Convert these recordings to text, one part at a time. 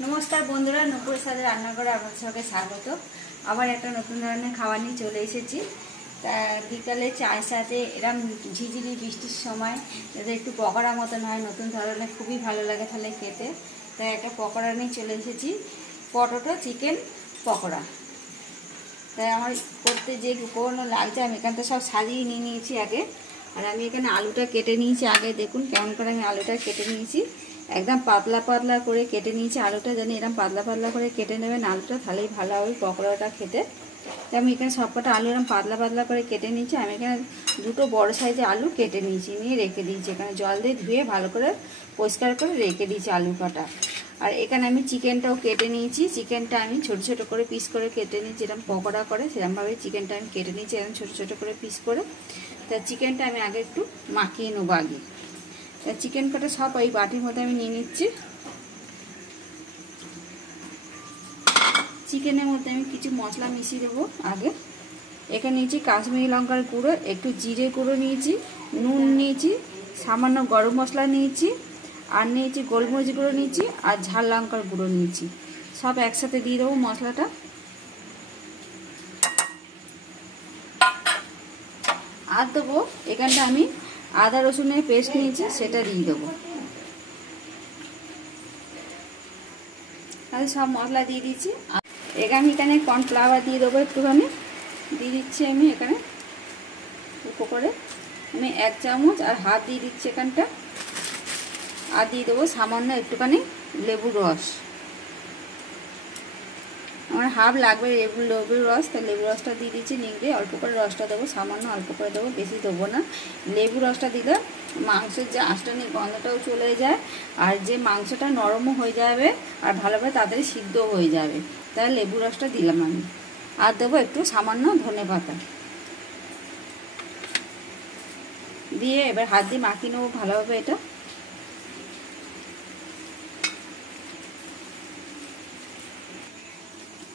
नमस्कार बंधुरा नुपुर साথে রান্নাঘরে আপনাদের সবাইকে স্বাগত। আবার একটা নতুন ধরনের খাবার নিয়ে চলে এসেছি। তা বিকালে চায়ের সাথে এরকম ঝিঝিরি বৃষ্টির সময় যাতে একটু পকোড়া মতন হয়, নতুন ধরনের খুবই ভালো লাগে তাহলে খেতে। তাই একটা পকোড়া নিয়ে চলে এসেছি, পটেটো চিকেন পকোড়া। তাই আমার করতে যে উপকরণ লাগছে আমি এখান থেকে সব সাজিয়ে নিয়ে নিয়েছি আগে। আর আমি এখানে আলুটা কেটে নিয়েছি আগে, দেখুন কেমন করে আমি আলুটা কেটে নিয়েছি। একদম পাতলা পাতলা করে কেটে নিয়েছি আলুটা, জানি এরকম পাতলা পাতলা করে কেটে নেবেন আলুটা, তাহলেই ভালো হবে পকোড়াটা খেতে। তাই আমি এখানে সবকটা আলু এরকম পাতলা পাতলা করে কেটে নিয়েছি। আমি এখানে দুটো বড় সাইজের আলু কেটে নিয়েছি, নিয়ে রেখে দিয়েছি এখানে জল দিয়ে ধুয়ে ভালো করে পরিষ্কার করে রেখে দিয়েছি আলু কাটা। আর এখানে আমি চিকেনটাও কেটে নিয়েছি, চিকেনটা আমি ছোট ছোট করে পিস করে কেটে নিয়েছি, যেরকম পকোড়া করে সেরকমভাবে চিকেনটা আমি কেটে নিয়েছি এরকম ছোট ছোট করে পিস করে। তা চিকেনটা আমি আগে একটু মাখিয়ে নেবো আগে। তা চিকেন কাটা সব এই বাটির মধ্যে আমি নিয়ে নিচ্ছি। চিকেনের মধ্যে আমি কিছু মশলা মিশিয়ে দেবো আগে। এখানে নিয়েছি কাশ্মীরি লঙ্কার গুঁড়ো, একটু জিরে গুঁড়ো নিয়েছি, নুন নিয়েছি, সামান্য গরম মশলা নিয়েছি, আর নিয়েছি গোলমরিচ গুঁড়ো নিয়েছি, আর ঝাল লঙ্কার গুঁড়ো নিয়েছি। সব একসাথে দিয়ে দেবো মশলাটা। আর দেবো এখানটা আমি আদা রসুনের পেস্ট নিয়েছি, সেটা দিয়ে দেবো। আর সব মশলা দিয়ে দিচ্ছি। এখানে কর্নফ্লাওয়ার দিয়ে দেবো একটুখানি, দিয়ে দিচ্ছি আমি এখানে উপ করে আমি 1 চামচ আর হাফ দিয়ে দিচ্ছি এখানটা। আর দিয়ে দেবো সামান্য একটুখানি লেবুর রস, আমার হাফ লাগবে লেবুর রস, তাই লেবুর রসটা দিয়ে দিচ্ছি। নিংড়ে অল্প করে রসটা দেবো, সামান্য অল্প করে দেবো, বেশি দেবো না। লেবু রসটা দিলে মাংসের যে আঁশটানি গন্ধটাও চলে যায়, আর যে মাংসটা নরমও হয়ে যাবে আর ভালোভাবে তাড়াতাড়ি সিদ্ধ হয়ে যাবে। তাই লেবু রসটা দিলাম আমি। আর দেবো একটু সামান্য ধনেপাতা দিয়ে এবার হাত দিয়ে মাখিয়ে নেবো ভালোভাবে এটা।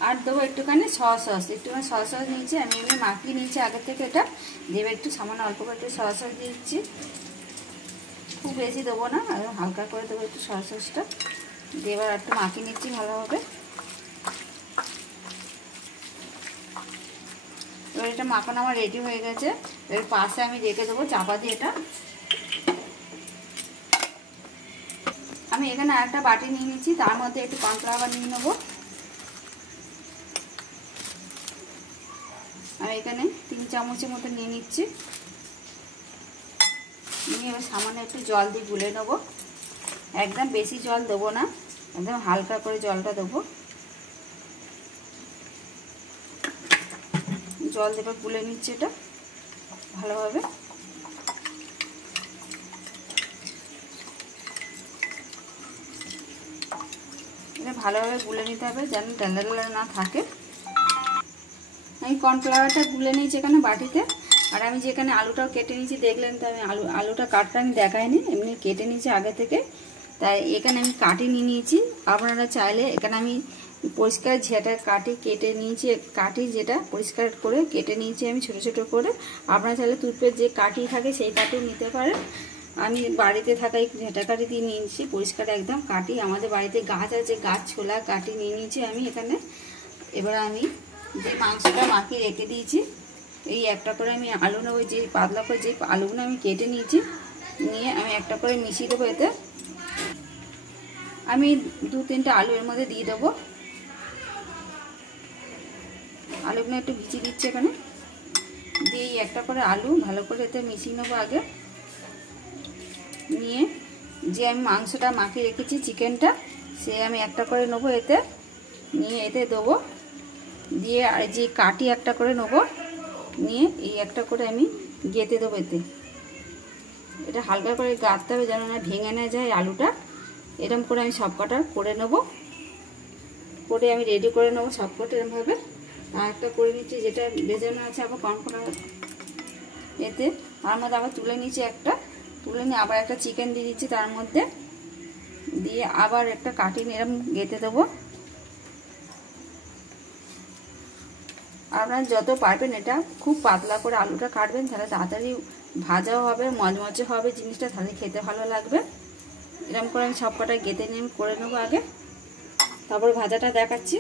আর দেবো একটুখানি সস নিয়েছি আমি, এমনি মাখিয়ে নিয়েছি আগে থেকে। এটা দেবে একটু সামান্য অল্প করে একটু সস দিয়ে দিচ্ছি, খুব বেশি দেবো না, আর হালকা করে দেবো একটু সসটা দিয়ে এবার একটু মাখিয়ে নিচ্ছি ভালোভাবে। এবার এটা মাখানো আমার রেডি হয়ে গেছে। এর পাশে আমি রেখে দেবো চাপা দিয়ে এটা। আমি এখানে আরেকটা বাটি নিয়ে নিচ্ছি, তার মধ্যে একটু কর্নফ্লাওয়ার নিয়ে নেবো। আমি এখানে 3 চামচের মতো নিয়ে নিচ্ছি, নিয়ে এবার সামান্য একটু জল দিয়ে গুলে নেবো। একদম বেশি জল দেবো না, একদম হালকা করে জলটা দেবো। জল দেবে গুলে নিচ্ছে এটা ভালোভাবে। এটা ভালোভাবে গুলে নিতে হবে যেন ডালা ডালা না থাকে। আমি কর্নফ্লাওয়ারটা গুলে নিয়েছি এখানে বাটিতে। আর আমি যেখানে আলুটাও কেটে নিয়েছি দেখলেন তো, আমি আলুটা কাটটা আমি দেখাইনি, এমনি কেটে নিয়েছি আগে থেকে। তাই এখানে আমি কাটি নিয়ে নিয়েছি। আপনারা চাইলে এখানে আমি পরিষ্কার ঝেঁটা কাটি কেটে নিয়েছি, কাটি যেটা পরিষ্কার করে কেটে নিয়েছি আমি ছোট ছোট করে। আপনারা চাইলে তুরপের যে কাটি থাকে সেই কাটি নিতে পারেন। আমি বাড়িতে থাকা এই ঝেঁটা কাটি দিয়ে নিয়েছি পরিষ্কার একদম কাটি। আমাদের বাড়িতে গাছ আছে, গাছ ছোলা কাটি নিয়ে নিয়েছি আমি এখানে। এবার আমি যে মাংসটা মাখিয়ে রেখে দিয়েছি, এই একটা করে আমি আলু নেবো, যে পাতলা করে যে আলুগুলো আমি কেটে নিয়েছি, নিয়ে আমি একটা করে মিশিয়ে দেবো এতে। আমি 2-3টা আলু এর মধ্যে দিয়ে দেবো। আলুগুলো একটু ভিজিয়ে দিচ্ছি এখানে, দিয়ে একটা করে আলু ভালো করে এতে মিশিয়ে নেবো আগে। নিয়ে যে আমি মাংসটা মাখিয়ে রেখেছি চিকেনটা, সে আমি একটা করে নেবো এতে, নিয়ে এতে দেবো। দিয়ে আর যে কাটি একটা করে নেবো, নিয়ে এই একটা করে আমি গেঁথে দেবো এতে। এটা হালকা করে গাঁথতে হবে যেন না ভেঙে না যায় আলুটা। এরকম করে আমি সবকটা করে নেবো, করে আমি রেডি করে নেবো সবকটা এরকমভাবে। আর একটা করে নিচ্ছি যেটা ভেজানো আছে আবার কর্নফ্লাওয়ার এতে, তার মধ্যে আবার তুলে নিচ্ছি একটা, তুলে নিয়ে আবার একটা চিকেন দিয়ে দিচ্ছি তার মধ্যে, দিয়ে আবার একটা কাটি এরকম গেঁথে দেবো। আপনারা যত পারবেন এটা খুব পাতলা করে আলুটা কাটবেন, তাহলে তাড়াতাড়ি ভাজাও হবে, মচমচে হবে জিনিসটা, তাহলে খেতে ভালো লাগবে। এরকম করে আমি সবকটা গেঁথে নিয়ে করে নেবো আগে। তারপর ভাজাটা দেখাচ্ছি।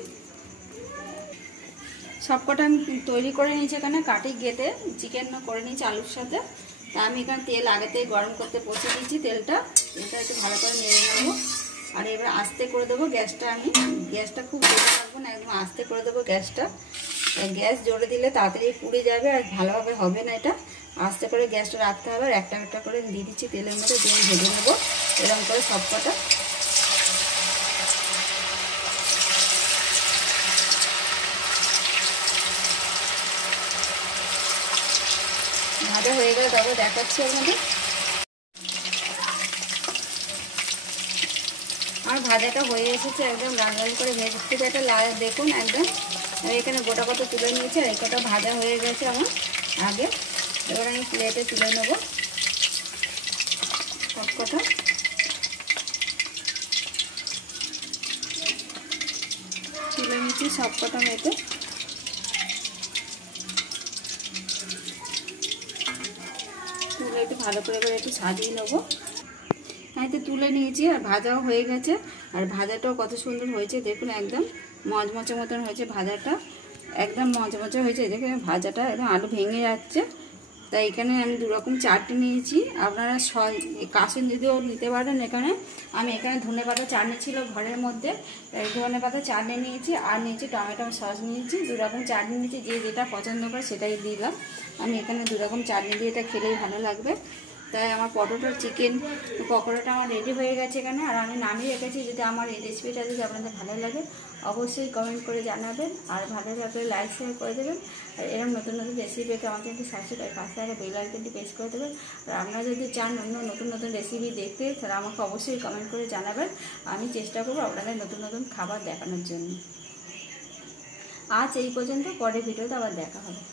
সবকটা আমি তৈরি করে নিয়েছি, এখানে কাটি কেটে চিকেন করে নিয়েছি আলুর সাথে। তা আমি এখানে তেল আগেতেই গরম করতে বসিয়ে দিয়েছি, তেলটা একটু ভালো করে নেড়ে নেবো। আর এবার আস্তে করে দেবো গ্যাসটা, আমি গ্যাসটা খুব জোরে রাখবো না, একদম আস্তে করে দেবো গ্যাসটা। গ্যাস জোরে দিলে তাড়াতাড়ি পুড়ে যাবে আর ভালোভাবে হবে না, এটা আস্তে করে গ্যাসটা রাখতে হবে। আর একটা একটা করে দিয়ে দিচ্ছি তেলের মধ্যে, দিয়ে ভেজে নেবো এরকম করে সবকটা। ভাজা হয়ে গেলে তারপর দেখাচ্ছি ওর মধ্যে। আর ভাজাটা হয়ে এসেছে, একদম লাল লাল করে ভেজে, খুব একটা লাল দেখুন একদম। এখানে গোটা কত তুলে নিয়েছি, আর এই কটা ভাজা হয়ে গেছে আমার আগে। এবার আমি প্লেটে তুলে নেব সব কটা। তুলে নিচ্ছি সব কটা মেটে। তুলে একটু ভালো করে এবার একটু সাজিয়ে নেবো। আমি তো তুলে নিয়েছি, আর ভাজাও হয়ে গেছে। আর ভাজাটাও কত সুন্দর হয়েছে দেখুন, একদম মচমচে মতন হয়েছে ভাজাটা, একদম মচমচে হয়েছে। দেখুন ভাজাটা একদম আলু ভেঙে যাচ্ছে। তাই এখানে আমি দুরকম চাটনি নিয়েছি, আপনারা কাসুন্দিও নিতে পারেন। এখানে আমি ধনেপাতা চাটনি ছিল ঘরের মধ্যে, ধনেপাতা চাটনি নিয়েছি, আর নিয়েছি টমেটো সস নিয়েছি, দুরকম চাটনি নিয়েছি। যে যেটা পছন্দ করে সেটাই দিলাম। আমি এখানে দুরকম চাটনি দিয়ে এটা খেলেই ভালো লাগবে। তাই আমার পটেটো চিকেন পকোড়াটা আমার রেডি হয়ে গেছে এখানে, আর আমি নামিয়ে রেখেছি। যদি আমার এই রেসিপিটা যদি আপনাদের ভালো লাগে অবশ্যই কমেন্ট করে জানাবেন, আর ভালো লাগলে লাইক শেয়ার করে দেবেন। আর এরকম নতুন নতুন রেসিপি পেতে আমাকে একটু সাবস্ক্রাইব পাশে থাকা বেল আইকনটি প্রেস করে দেবেন। আর আপনারা যদি চান অন্য নতুন নতুন রেসিপি দেখতে, তাহলে আমাকে অবশ্যই কমেন্ট করে জানাবেন। আমি চেষ্টা করবো আপনাদের নতুন নতুন খাবার দেখানোর জন্য। আজ এই পর্যন্ত, পরের ভিডিওতে আবার দেখা হবে।